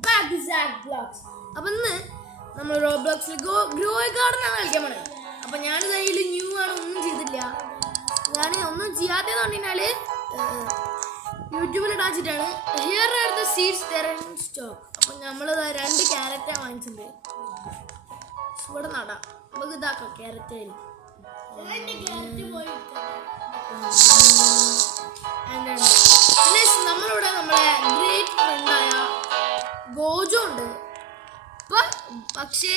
back to Zach Blocks. അപ്പോൾ ഇന്ന് നമ്മൾ റോബ്ലോക്സിൽ ഗ്രോ ഗാർഡൻ ആണ് കളിക്കാൻ പോണത്. അപ്പോൾ ഞാനിത് അതിൽ ന്യൂ ആണ്, ഒന്നും ചെയ്തില്ല. ഞാൻ ഒന്നും ചെയ്യാത്തതെന്ന് പറഞ്ഞു കഴിഞ്ഞാൽ യൂട്യൂബിൽ ഇടാച്ചിട്ടാണ്. Here are the seeds there in stock. അപ്പോൾ നമ്മൾ 2 ക്യാരറ്റാണ് വാങ്ങിച്ചിട്ടുണ്ട്. ഇവിടെ നടാം, നമുക്ക് ഇതാക്കാം ക്യാരറ്റ്. നമ്മളിവിടെ നമ്മളെ ഗ്രേറ്റ് ഫ്രണ്ടായ ഗോജോ ഉണ്ട്. പക്ഷേ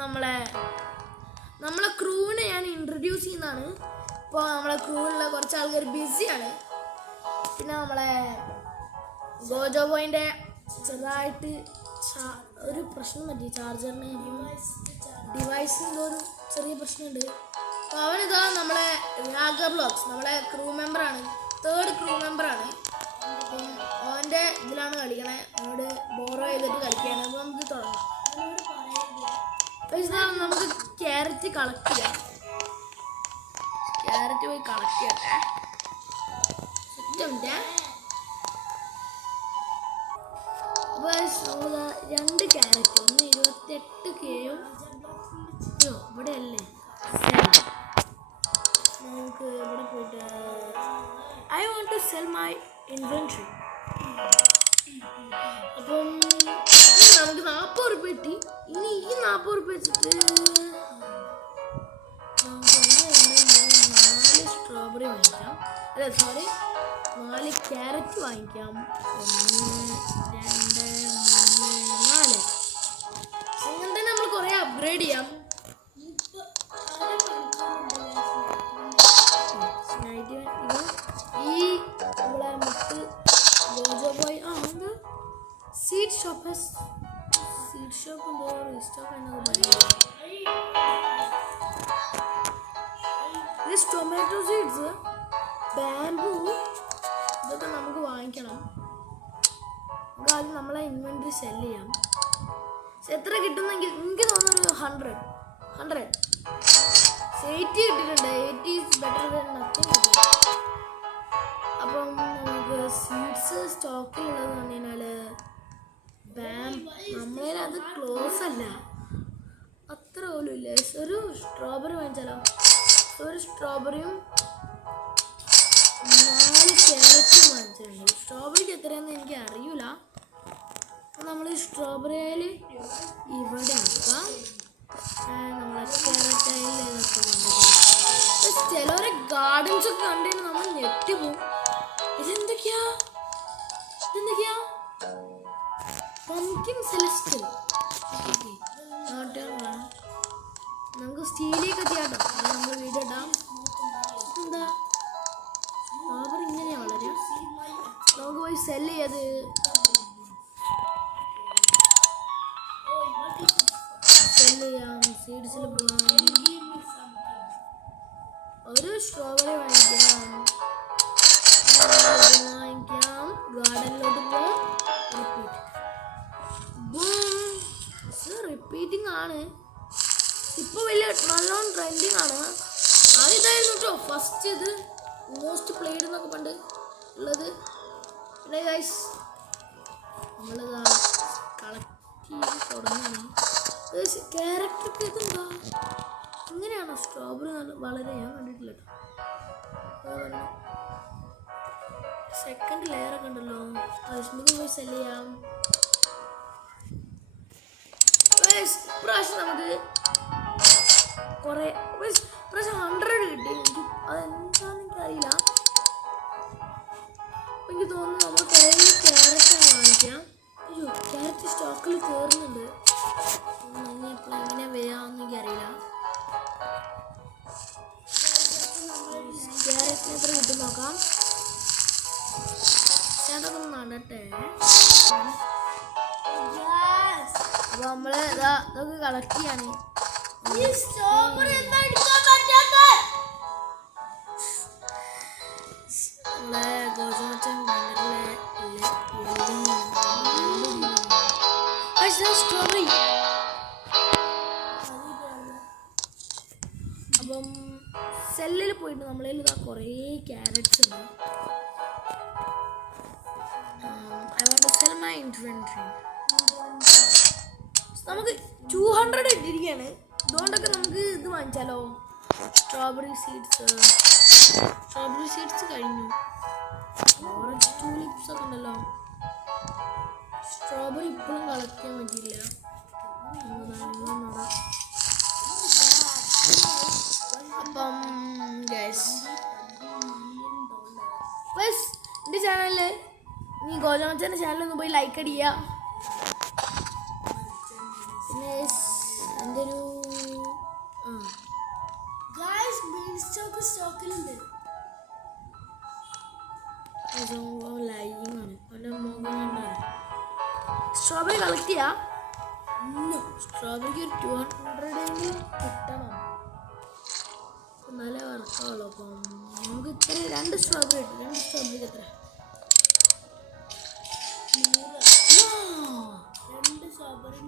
നമ്മളെ ക്രൂവിനെ ഞാൻ ഇൻട്രൊഡ്യൂസ് ചെയ്യുന്നതാണ്. ഇപ്പോൾ നമ്മളെ ക്രൂവിലുള്ള കുറച്ച് ആൾക്കാർ ബിസിയാണ്. പിന്നെ നമ്മളെ ഗോജോ ബോയിൻ്റെ ചെറുതായിട്ട് ഒരു പ്രശ്നം പറ്റി, ചാർജറിന് ഡിവൈസിന് എന്തോ ഒരു ചെറിയ പ്രശ്നമുണ്ട്. അപ്പോൾ അവനിതാ നമ്മളെ രാഗ ബ്ലോഗ്സ് നമ്മളെ ക്രൂ മെമ്പറാണ്, 3rd ക്രൂ മെമ്പറാണ്. അപ്പം അവൻ്റെ ഇതിലാണ് കളിക്കണേ. അവനോട് ബോറോ ചെയ്തിട്ട് കളിക്കുകയാണ്. അപ്പോൾ നമുക്ക് തുടങ്ങാം. നമുക്ക് ക്യാരറ്റ് കളക്ട് ചെയ്യാം. ക്യാരറ്റ് പോയി കളക്ട് ചെയ്യട്ടെ. സെറ്റുണ്ട്. അപ്പോൾ നമ്മൾ 2 ക്യാരറ്റ്, ഒന്ന് 28K-യും ഇവിടെ അല്ലേ. നമുക്ക് ഇവിടെ പോയിട്ട് I want to sell my inventory. അപ്പം നമുക്ക് 40 രൂപ കിട്ടി. ഇനി ഈ 40 രൂപ വെച്ചിട്ട് നമുക്ക് 4 സ്ട്രോബെറി വാങ്ങിക്കാം. അല്ല സോറി, 4 ക്യാരറ്റ് വാങ്ങിക്കാം. 1 2 3 4. അങ്ങനെ തന്നെ നമ്മൾ കുറേ അപ്ഗ്രേഡ് ചെയ്യാം. ഈ നമ്മളെ മുത്ത് ഗോജോ ബോയ് എന്താ സീഡ് ഷോപ്പ് എന്തോ റീസ്റ്റോക്ക് ആണെന്ന് ടൊമാറ്റോ സീഡ്സ്, ബാംബൂ, ഇതൊക്കെ നമുക്ക് വാങ്ങിക്കണം. നമുക്ക് ആദ്യം നമ്മളെ ഇൻവെൻട്രി സെല് ചെയ്യാം. എത്ര കിട്ടുന്നെങ്കിൽ എനിക്ക് തോന്നുന്നൊരു 100 80 കിട്ടിയിട്ടുണ്ട്. 80 ഈസ് ബെറ്റർ ദാൻ നത്തിങ്. അപ്പം നമുക്ക് സീഡ്സ് സ്റ്റോക്കിലുള്ളതെന്ന് പറഞ്ഞു കഴിഞ്ഞാൽ നമ്മളെ അത് ക്ലോസ് അല്ല, അത്ര പോലും ഇല്ല. ഒരു സ്ട്രോബെറി വാങ്ങിച്ചാലോ? ഒരു സ്ട്രോബെറിയും 4 ക്യാരറ്റും വാങ്ങിച്ചിട്ടുണ്ട്. സ്ട്രോബെറിക്ക് എത്രയാണെന്ന് എനിക്ക് അറിയില്ല. നമ്മൾ ഈ സ്ട്രോബെറിയിൽ ഇവിടെ ആക്കാം. നമ്മളെ ക്യാരറ്റയിൽ ഇതൊക്കെ കൊണ്ടുപോകും. ചിലവരെ ഗാർഡൻസ് ഒക്കെ കണ്ടുകഴിഞ്ഞാൽ നമ്മൾ ഞെട്ടിപ്പോവും. ഇതെന്തൊക്കെയാ പംകിൻ സെലസ്റ്റൽ. നമുക്ക് സ്റ്റീലിയൊക്കെ ചെയ്യാട്ടോ, നമ്മൾ വീഡിയോ ഇടാം. എന്താ സ്ട്രോബെറി ഇങ്ങനെയാ വളരെ. നമുക്ക് പോയി സെല് ചെയ്ത് ചെയ്യാം. സീഡ്സിൽ പോകാം. ഒരു സ്ട്രോബെറി വാങ്ങിക്കാം. ഗാർഡനിലോട്ട് പോകാം. റിപ്പീറ്റിംഗ് ആണ്. ഇപ്പോൾ വലിയ നല്ലോണം ട്രെൻഡിങ് ആണ്. ആദ്യമായിരുന്നു കേട്ടോ ഫസ്റ്റ് ഇത് മോസ്റ്റ് പ്ലേഡ് എന്നൊക്കെ പണ്ട് ഉള്ളത്. പിന്നെ ഗൈസ് നമ്മളിതാ കളക്ട് ചെയ്ത് തുടങ്ങണം. ക്യാരറ്റൊക്കെ ഇതെന്താ ഇങ്ങനെയാണോ? സ്ട്രോബെറി വളരെ ഞാൻ കണ്ടിട്ടില്ല കേട്ടോ. സെക്കൻഡ് ലെയർ ഒക്കെ ഉണ്ടല്ലോ. നമുക്ക് പോയി സെല് ചെയ്യാം. ഇപ്രാവശ്യം നമുക്ക് കുറേ ഇപ്രാവശ്യം 100 കിട്ടി. അതെന്താണെന്ന് എനിക്കറിയില്ല. എനിക്ക് തോന്നുന്നു നമ്മൾ കുറേ ക്യാരറ്റാണ് വാങ്ങിക്കാം. അയ്യോ, ക്യാരറ്റ് സ്റ്റോക്കിൽ കയറുന്നുണ്ട്. ഇപ്പോൾ എങ്ങനെ വരാമെന്ന് എനിക്കറിയില്ല. ക്യാരറ്റിന് എത്ര കിട്ടും നോക്കാം. ചേട്ടൊക്കെ നടട്ടെ. അപ്പോൾ നമ്മൾ ഇതൊക്കെ കളക്ട് ചെയ്യാണ്. നമ്മളെ ഗോജോച്ചൻ സ്ട്രോബെറി. അപ്പം സെല്ലിൽ പോയിട്ട് നമ്മളതിൽ ഇതാ കുറേ ക്യാരറ്റ്സ് ഉണ്ട്. I want to നമുക്ക് 200 ഇട്ടിരിക്കുകയാണ്. അതുകൊണ്ടൊക്കെ നമുക്ക് ഇത് വാങ്ങിച്ചാലോ, സ്ട്രോബെറി സീഡ്സ് കഴിഞ്ഞു. ഓറഞ്ച് ടൂലിപ്സ് ഒക്കെ ഉണ്ടല്ലോ. സ്ട്രോബെറി ഇപ്പോഴും കളക്ട് ചെയ്യാൻ പറ്റിയില്ല. അപ്പം എൻ്റെ ചാനലിൽ നീ ഗോജാമച്ചൻ്റെ ചാനലൊന്ന് പോയി ലൈക്ക് അടിക്കുക. പിന്നെ എൻ്റെ ഒരു സ്റ്റോക്കിലുണ്ട്. സ്ട്രോബെറി കളക്ട് ചെയ്യാം. സ്ട്രോബെറിക്ക് ഒരു 200 കിട്ടണം, എന്നാലേ വർക്കാവുള്ളൂ. അപ്പം നമുക്ക് ഇത്ര 2 സ്ട്രോബെറി കിട്ടും. 2 സ്ട്രോബെറിക്ക് എത്ര? 2 സ്ട്രോബെറി.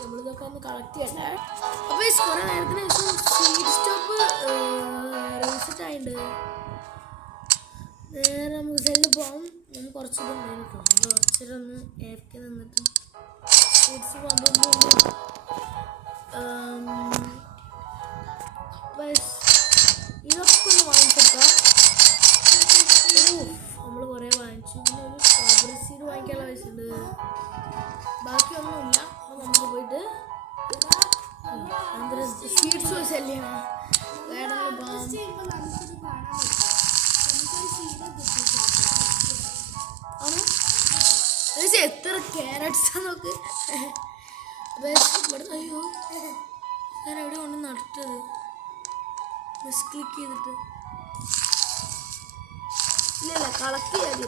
നമ്മളിതൊക്കെ ഒന്ന് കളക്ട് ചെയ്യണ്ടേ. അപ്പോൾ കുറേ നേരത്തിന് ശേഷം സീഡ് സ്റ്റോപ്പ് റീസെറ്റ് ആയിട്ടുണ്ട്. നേരെ നമുക്ക് സെല്ലിൽ പോകാം. നമുക്ക് കുറച്ചൊക്കെ ഉണ്ടായിരുന്നു കേട്ടോ. നമ്മൾ കുറച്ചേരം ഒന്ന് ഏർക്ക് നിന്നിട്ട് സീഡ്സ് പോകുമ്പോൾ ഇതൊക്കെ ഒന്ന് വാങ്ങിച്ചെടുക്കാം. നമ്മൾ കുറേ വാങ്ങിച്ചു. പിന്നെ ഒരു സ്ട്രോബെറി സീഡ് വാങ്ങിക്കാനുള്ള പൈസ ഉണ്ട്. ബാക്കിയൊന്നുമില്ല. അപ്പോൾ നമുക്ക് പോയിട്ട് സീഡ്സ് പോയി സെല് ചെയ്യണം. എത്ര ക്യാരറ്റ്സാ നോക്ക്. ഇവിടെ അയ്യോ ഞാൻ എവിടെ കൊണ്ട് നട്ടത് മിസ് ക്ലിക്ക് ചെയ്തിട്ട് ഇല്ല കളക്ട് ചെയ്യാതെ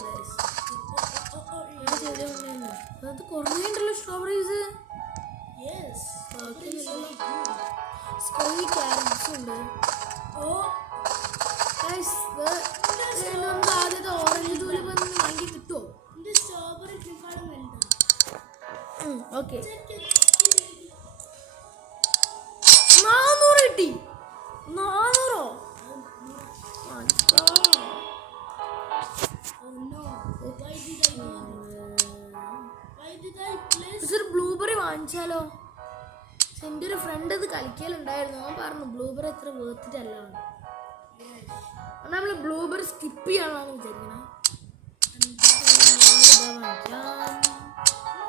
അത് കുറേ ഉണ്ടല്ലോ സ്ട്രോബെറീസ്. ക്യാരറ്റ്സ് ഉണ്ട്. നമുക്ക് ആദ്യത്തെ ഓറഞ്ച് ടൂലിപ്പ് ഒന്ന് വാങ്ങി കിട്ടുമോ? ഓക്കെ 400 കിട്ടി. 400 ഒരു ബ്ലൂബെറി വാങ്ങിച്ചാലോ? എൻ്റെ ഒരു ഫ്രണ്ട് ഇത് കളിക്കലുണ്ടായിരുന്നു. അവൻ പറഞ്ഞു ബ്ലൂബെറി എത്ര വേർത്തിട്ടല്ല. നമ്മൾ ബ്ലൂബെറി സ്കിപ്പ് ചെയ്യാനാണ് വിചാരിക്കണം.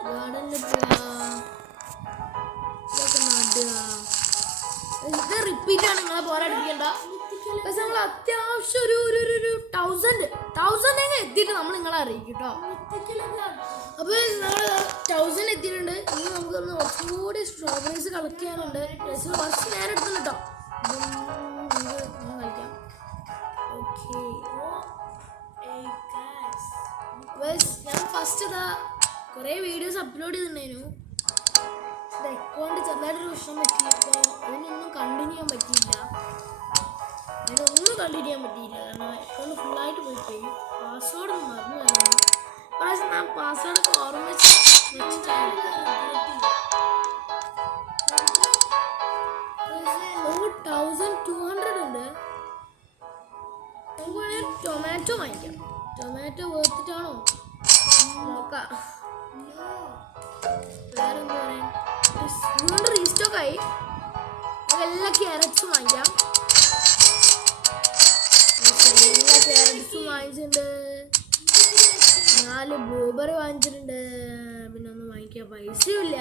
ഗാർഡനിൽ പോവാം. ഇതൊക്കെ നടുക. ഇത് റിപ്പീറ്റാണ്, നിങ്ങളെ പോരാടിപ്പിക്കണ്ട. പക്ഷെ നമ്മൾ അത്യാവശ്യം ഒരു 1000 എങ്ങനെ എത്തിയിട്ട് നമ്മൾ നിങ്ങളെ അറിയിക്കും കേട്ടോ. അപ്പോൾ നമ്മൾ 1000 എത്തിയിട്ടുണ്ട്. ഇനി നമുക്കൊന്ന് കുറച്ചുകൂടി സ്ട്രോബെറീസ് കളക്ട് ചെയ്യാനുണ്ട്. കുറച്ച് നേരം എടുത്തു കേട്ടോ. കളിക്കാം. ഓക്കെ ഞാൻ ഫസ്റ്റ് കുറേ വീഡിയോസ് അപ്ലോഡ് ചെയ്തിട്ടുണ്ടായിരുന്നു. അക്കൗണ്ട് ചെറുതായിട്ടൊരു പ്രശ്നം പറ്റിയപ്പോൾ അതിനൊന്നും കണ്ടിന്യൂ ചെയ്യാൻ പറ്റിയില്ല. കാരണം അക്കൗണ്ട് ഫുള്ളായിട്ട് പോയി. പാസ്വേഡ് ഒന്നും മറന്നു തരണം. പ്രാവശ്യം ഞാൻ പാസ്വേഡൊക്കെ ഓർമ്മ വെച്ചിട്ടാണ്. 1200 ഉണ്ട്. നമുക്ക് വേണമെങ്കിൽ ടൊമാറ്റോ വാങ്ങിക്കാം. ടൊമാറ്റോ വേർത്തിട്ടാണോ നോക്കാം. വേറെ എന്താ പറയാൻ, വീണ്ടും റീസ്റ്റോക്കായി. നമുക്ക് എല്ലാ ക്യാരറ്റ്സും വാങ്ങിക്കാം. എല്ലാ ക്യാരറ്റ്സും വാങ്ങിച്ചിട്ടുണ്ട്. 4 ബ്ലൂബെറി വാങ്ങിച്ചിട്ടുണ്ട്. പിന്നെ ഒന്നും വാങ്ങിക്കാൻ പൈസയില്ല.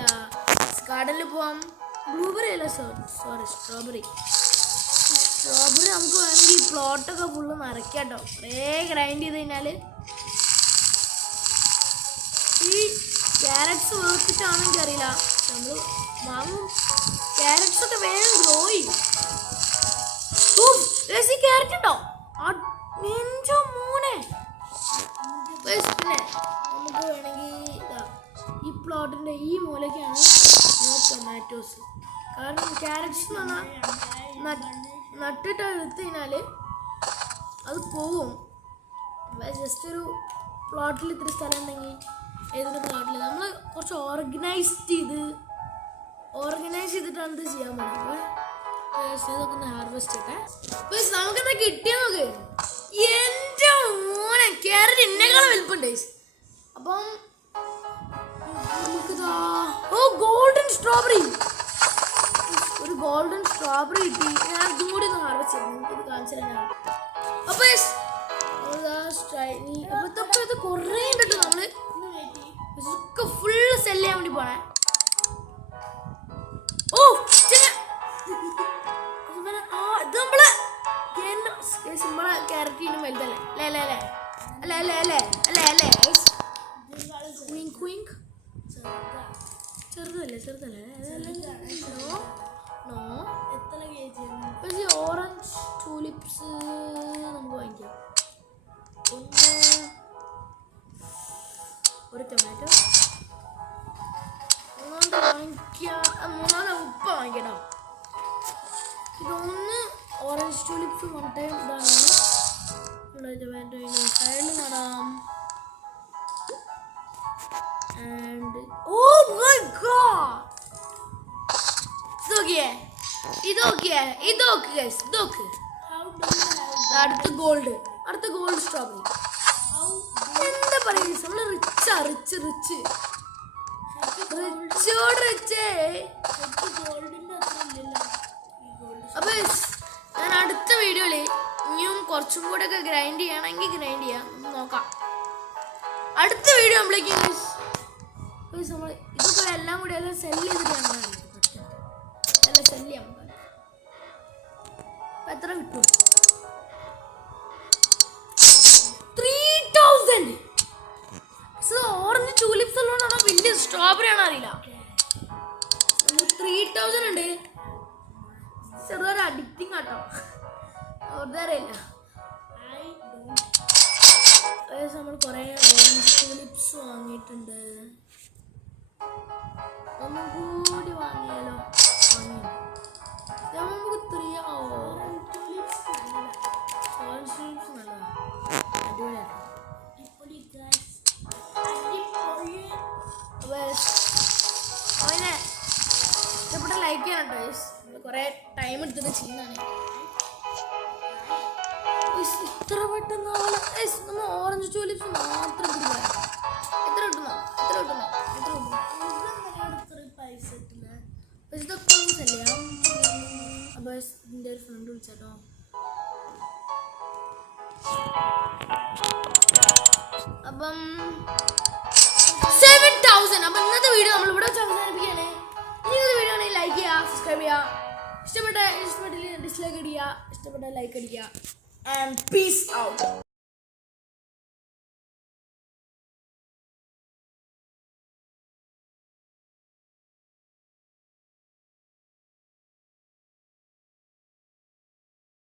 ഗാർഡനിൽ പോവാം. ബ്ലൂബെറി അല്ല, സോറി സ്ട്രോബെറി. നമുക്ക് വേണമെങ്കിൽ ഈ പ്ലോട്ടൊക്കെ ഫുള്ള് നിറയ്ക്കാം കേട്ടോ. കുറേ ഗ്രൈൻഡ് ചെയ്ത് കഴിഞ്ഞാൽ ഈ ക്യാരറ്റ്സ് വേർത്തിട്ടാണെങ്കിൽ അറിയില്ല, നമ്മൾ വാങ്ങും. ക്യാരറ്റ്സ് ഒക്കെ വേഗം ഗ്രോ ചെയ്യും. ഈ ക്യാരറ്റ് ഉണ്ടോ നെഞ്ചോ മോനെ. പിന്നെ നമുക്ക് വേണമെങ്കിൽ ഈ പ്ലോട്ടിൻ്റെ ഈ മൂലയ്ക്കാണ് ടൊമാറ്റോസ്. കാരണം ക്യാരറ്റ്സ് എന്ന് പറഞ്ഞാൽ നട്ടിട്ട് എടുത്തു കഴിഞ്ഞാൽ അത് പോവും. ജസ്റ്റ് ഒരു പ്ലോട്ടിൽ ഇത്തിരി സ്ഥലം ഉണ്ടെങ്കിൽ ഏതൊരു പ്ലോട്ടിൽ നമ്മൾ കുറച്ച് ഓർഗനൈസ് ചെയ്തിട്ടാണ് ഇത് ചെയ്യാൻ പറ്റുന്നത്. ഇതൊക്കെ ഒന്ന് ഹാർവെസ്റ്റ് ചെയ്യട്ടെ. നമുക്കെന്താ കിട്ടിയ നോക്ക്. എൻ്റെ മോനെ ക്യാരറ്റ് ഇന്നേക്കാളും വലിപ്പുണ്ട്. അപ്പം നമുക്കിതാ ഗോൾഡൻ സ്ട്രോബെറി, ഒരു ഗോൾഡൻ സ്ട്രോബെറി കിട്ടി. ഞാൻ ഇതും കൂടി ഒന്ന് ഹാർവെസ്റ്റ് ചെയ്തു, നമുക്കിത് കാണിച്ചു തരാം. അപ്പോൾ ഇതൊക്കെ ഇത് കുറേ ഉണ്ട് കേട്ടോ. നമ്മള് ഇതൊക്കെ ഫുള്ള് സെല് ചെയ്യാൻ വേണ്ടി പോണേ. ഇത് നമ്മളെ ക്യാരറ്റിനും വലുതല്ലേ? ചെറുതല്ലേ? ഓറഞ്ച് ടൂലിപ്സ് നമുക്ക് വാങ്ങിക്കാം. ഒരു ടൊമാറ്റോ മൂന്നാമത് ഉപ്പ വാങ്ങിക്കട്ടോ. ഇതൊന്ന് ഓറഞ്ച് ടൂലിപ്സ് വൺ ടൈം ഇതാണ്. ടൊമാറ്റോ സൈഡിൽ നടാം. ആൻഡ് ഇതൊക്കെ അടുത്ത ഗോൾഡ് സ്ട്രോബെറി. എന്താ പറയുക, നമ്മള് റിച്ച്. അപ്പൊ ഞാൻ അടുത്ത വീഡിയോയില് ഇനിയും കുറച്ചും കൂടെ ഒക്കെ ഗ്രൈൻഡ് ചെയ്യണമെങ്കിൽ ഗ്രൈൻഡ് ചെയ്യാം, നോക്കാം. അടുത്ത വീഡിയോ നമ്മളേക്ക് നമ്മൾ ഇതൊക്കെ എല്ലാം കൂടി എല്ലാം സെല്ല് ചെയ്തിട്ടാണ് എല്ലാം സെല്ല് ചെയ്യാൻ. എത്ര കിട്ടും? 3000. ഓറഞ്ച് ടൂലിപ്സ് ഉള്ളതുകൊണ്ടാണോ വലിയ സ്ട്രോബെറി ആണോ അറിയില്ല. 3000 ഉണ്ട്. ചെറുതൊരു അഡിക്റ്റിംഗ് ആട്ടോ, വെറുതെ അറിയില്ല. നമ്മൾ കുറേ ഓറഞ്ച് ടൂലിപ്സ് വാങ്ങിയിട്ടുണ്ട്. ഒന്നും കൂടി വാങ്ങിയാലോ? നമുക്ക് 3 ഓറഞ്ച് ടൂലിപ്സ് നല്ലതാണ്, അടിപൊളിയാട്ടോ. ഇഷ്ടപ്പെട്ട ലൈക്ക് ചെയ്യണം കേട്ടോ. കുറേ ടൈം എടുത്തിട്ട് ചെയ്യുന്നതാണ്. ഇത്ര പെട്ടെന്ന് നമ്മൾ ഓറഞ്ച് ടൂലിപ്സ് മാത്രം എത്ര കിട്ടുന്നോ? പൈസ കിട്ടില്ല. ഇതൊക്കെ സെല്ല് ചെയ്യാം. അപ്പോൾ എൻ്റെ ഒരു ഫ്രണ്ട് വിളിച്ചാട്ടോ. അപ്പം 7000. അപ്പം ഇന്നത്തെ വീഡിയോ നമ്മൾ ഇവിടെ വെച്ച് അവസാനിപ്പിക്കുകയാണ്. ഇന്നത്തെ വീഡിയോ ആണെങ്കിൽ ലൈക്ക് ചെയ്യുക, സബ്സ്ക്രൈബ് ചെയ്യുക. ഇഷ്ടപ്പെട്ടില്ല ഡിസ്ലൈക്ക് അടിക്കുക, ഇഷ്ടപ്പെട്ട ലൈക്ക് അടിക്കുക. And peace out.